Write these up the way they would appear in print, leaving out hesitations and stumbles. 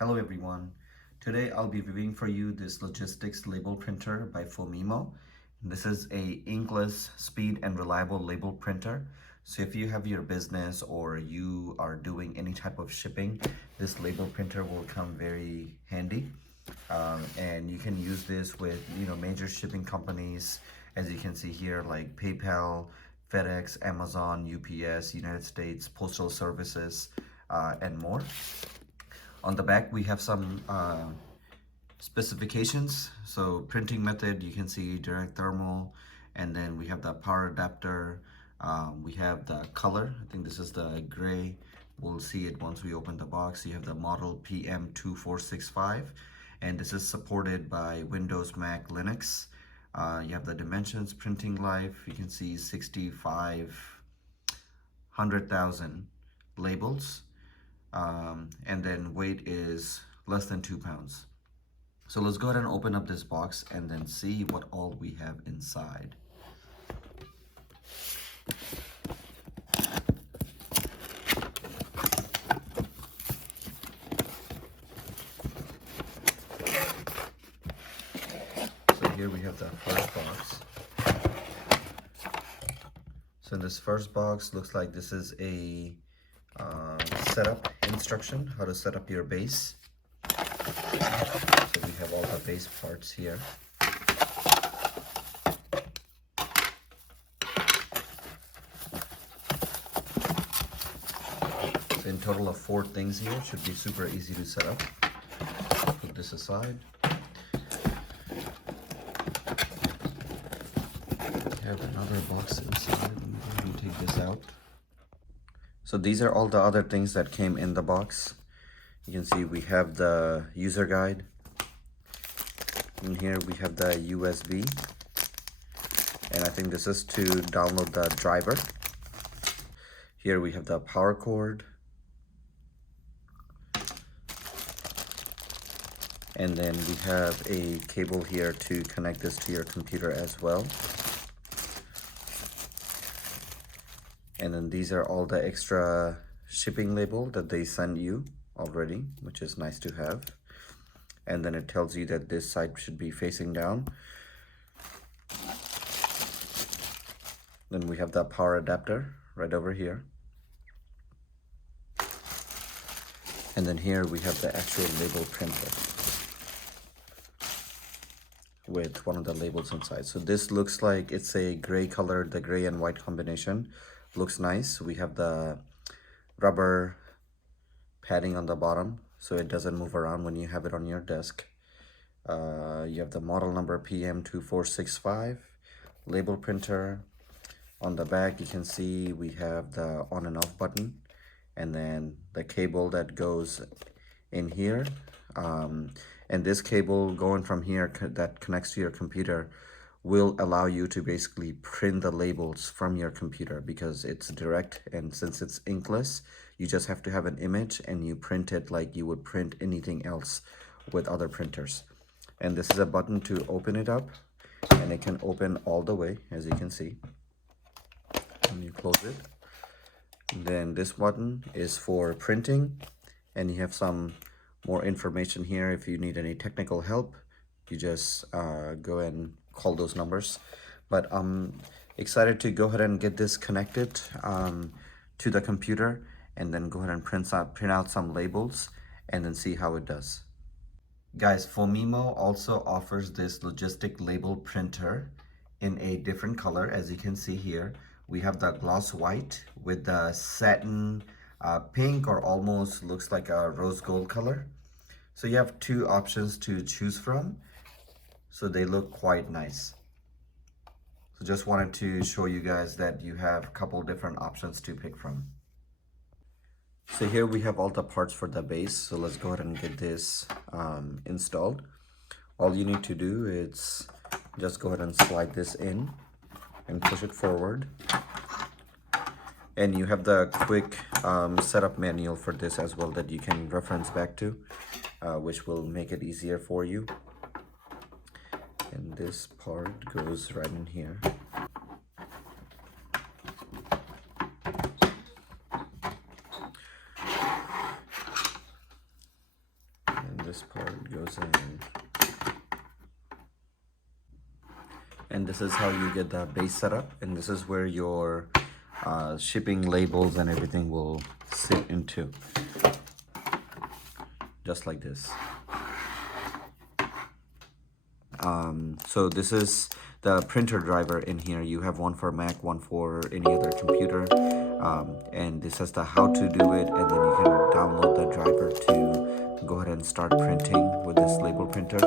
Hello everyone. Today I'll be reviewing for you this logistics label printer by Phomemo. This is a inkless, speed and reliable label printer. So if you have your business or you are doing any type of shipping, this label printer will come very handy. And you can use this with major shipping companies, as you can see here, like PayPal, FedEx, Amazon, UPS, United States Postal Services, and more. On the back, we have some specifications. So printing method, you can see direct thermal, and then we have the power adapter. We have the color. I think this is the gray. We'll see it once we open the box. You have the model PM246s, and this is supported by Windows, Mac, Linux. You have the dimensions, printing life. You can see 6,500,000 labels. And then weight is less than 2 pounds. So let's go ahead and open up this box and then see what all we have inside. So here we have the first box. So in this first box, looks like this is a setup instruction, how to set up your base. So we have all the base parts here. So in total of 4 things here, it should be super easy to set up. Put this aside. We have another box inside. Let me take this out. So these are all the other things that came in the box. You can see we have the user guide. In here we have the USB. And I think this is to download the driver. Here we have the power cord. And then we have a cable here to connect this to your computer as well. And then these are all the extra shipping label that they send you already, which is nice to have. And then it tells you that this side should be facing down. Then we have the power adapter right over here. And then here we have the actual label printer with one of the labels inside. So this looks like it's a gray color, the gray and white combination. Looks nice. We have the rubber padding on the bottom so it doesn't move around when you have it on your desk. You have the model number PM246s, label printer. On the back you can see we have the on and off button, and then the cable that goes in here. And this cable going from here that connects to your computer will allow you to basically print the labels from your computer because it's direct, and since it's inkless, you just have to have an image and you print it like you would print anything else with other printers. And this is a button to open it up, and it can open all the way, as you can see. And you close it. And then this button is for printing, and you have some more information here. If you need any technical help, you just go and call those numbers. But I'm excited to go ahead and get this connected to the computer, and then go ahead and print out some labels and then see how it does. Guys, Phomemo also offers this logistic label printer in a different color. As you can see here, we have the gloss white with the satin pink, or almost looks like a rose gold color. So you have 2 options to choose from. So they look quite nice. So just wanted to show you guys that you have a couple different options to pick from. So here we have all the parts for the base. So let's go ahead and get this installed. All you need to do is just go ahead and slide this in and push it forward. And you have the quick setup manual for this as well that you can reference back to, which will make it easier for you. And this part goes right in here. this part goes in. And this is how you get the base setup, and this is where your shipping labels and everything will sit into, just like this. So this is the printer driver in here. You have one for Mac, one for any other computer, and this is the how to do it, and then you can download the driver to go ahead and start printing with this label printer.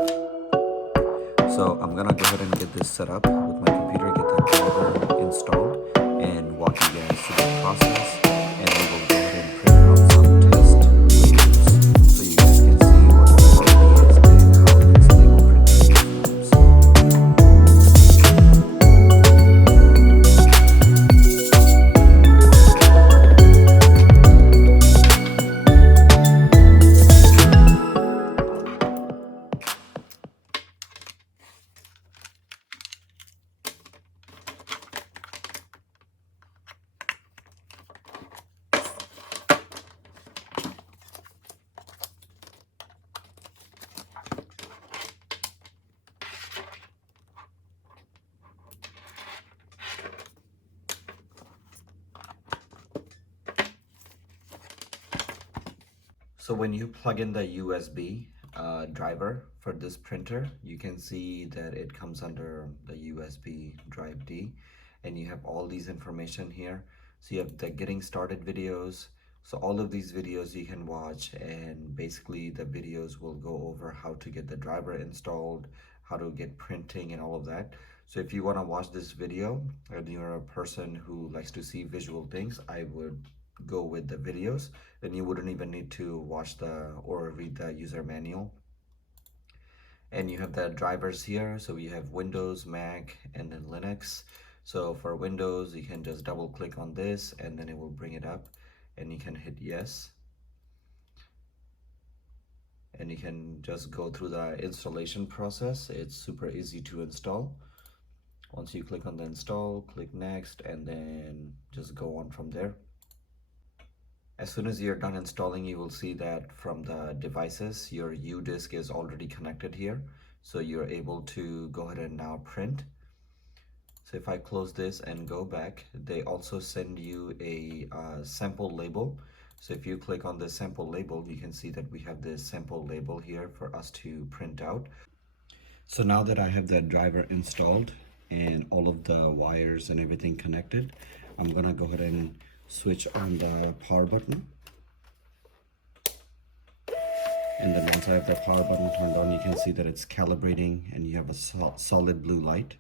So I'm gonna go ahead and get this set up with my computer, get the driver installed, and walk you guys through the process, and we will go ahead and print out some test labels so you guys can see what the quality is and how this label printer performs. So when you plug in the USB driver for this printer, you can see that it comes under the USB drive D, and you have all these information here. So you have the getting started videos. So all of these videos you can watch, and basically the videos will go over how to get the driver installed, how to get printing and all of that. So if you want to watch this video and you're a person who likes to see visual things, I would go with the videos. Then you wouldn't even need to watch or read the user manual. And you have the drivers here. So we have Windows, Mac, and then Linux. So for Windows, you can just double click on this and then it will bring it up, and you can hit yes. And you can just go through the installation process. It's super easy to install. Once you click on the install, click next, and then just go on from there. As soon as you're done installing, you will see that from the devices, your U disk is already connected here. So you're able to go ahead and now print. So if I close this and go back, they also send you a sample label. So if you click on the sample label, you can see that we have this sample label here for us to print out. So now that I have the driver installed and all of the wires and everything connected, I'm gonna go ahead and switch on the power button. And then once I have the power button turned on, you can see that it's calibrating and you have a solid blue light.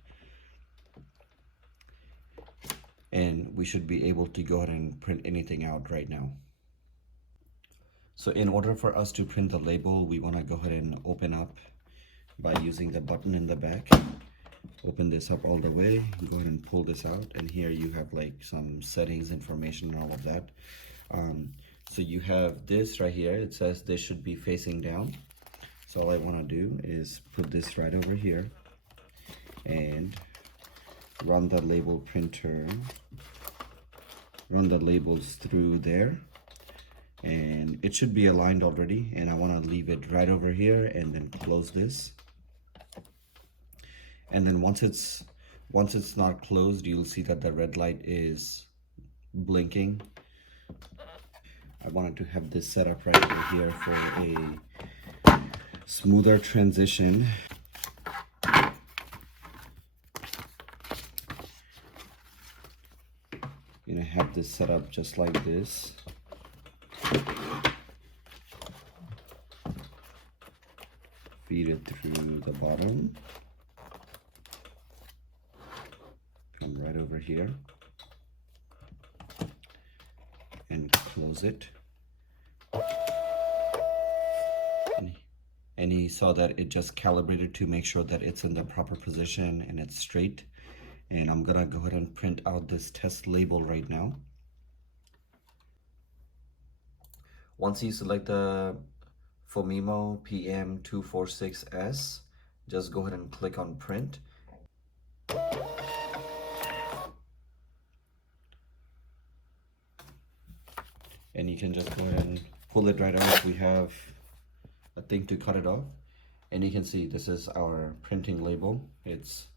And we should be able to go ahead and print anything out right now. So in order for us to print the label, we want to go ahead and open up by using the button in the back. Open this up all the way, go ahead and pull this out, and here you have like some settings, information, and all of that. So you have this right here. It says this should be facing down. So all I want to do is put this right over here and run the label printer, run the labels through there, and it should be aligned already, and I want to leave it right over here and then close this. And then once it's not closed, you'll see that the red light is blinking. I wanted to have this set up right over here for a smoother transition. You know, have this set up just like this. Feed it through the bottom. Come right over here and close it. And he saw that it just calibrated to make sure that it's in the proper position and it's straight. And I'm gonna go ahead and print out this test label right now. Once you select the Phomemo PM246s, just go ahead and click on print. And you can just go ahead and pull it right out. We have a thing to cut it off. And you can see this is our printing label. It's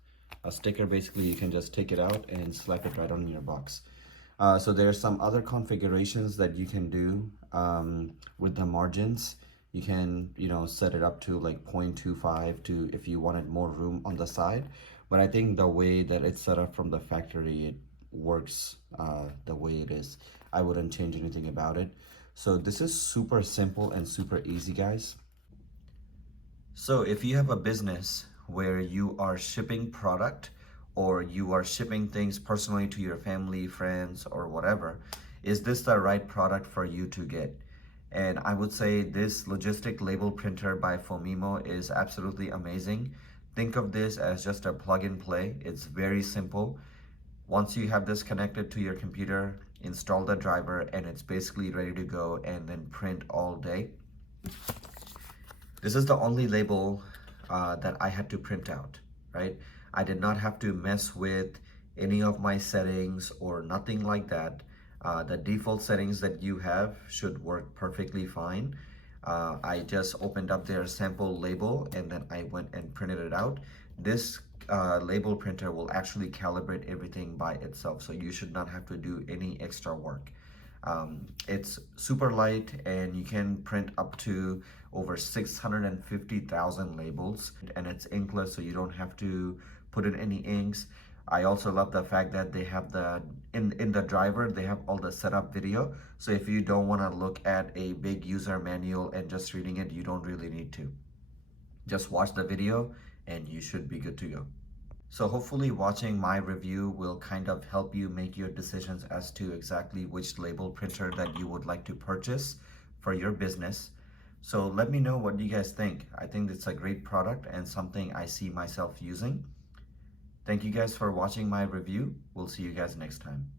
a sticker. Basically, you can just take it out and slap it right on your box. So there's some other configurations that you can do with the margins. You can, set it up to like 0.25 to if you wanted more room on the side. But I think the way that it's set up from the factory, it works the way it is. I wouldn't change anything about it. So this is super simple and super easy, guys. So if you have a business where you are shipping product or you are shipping things personally to your family, friends, or whatever, is this the right product for you to get? And I would say this logistic label printer by Phomemo is absolutely amazing. Think of this as just a plug and play. It's very simple. Once you have this connected to your computer, install the driver and it's basically ready to go and then print all day. This is the only label that I had to print out, right? I did not have to mess with any of my settings or nothing like that. The default settings that you have should work perfectly fine. I just opened up their sample label and then I went and printed it out. This label printer will actually calibrate everything by itself, so you should not have to do any extra work. It's super light and you can print up to over 650,000 labels, and it's inkless, so you don't have to put in any inks. I also love the fact that they have in the driver, they have all the setup video. So if you don't want to look at a big user manual and just reading it, you don't really need to. Just watch the video and you should be good to go. So hopefully watching my review will kind of help you make your decisions as to exactly which label printer that you would like to purchase for your business. So let me know what you guys think. I think it's a great product and something I see myself using. Thank you guys for watching my review. We'll see you guys next time.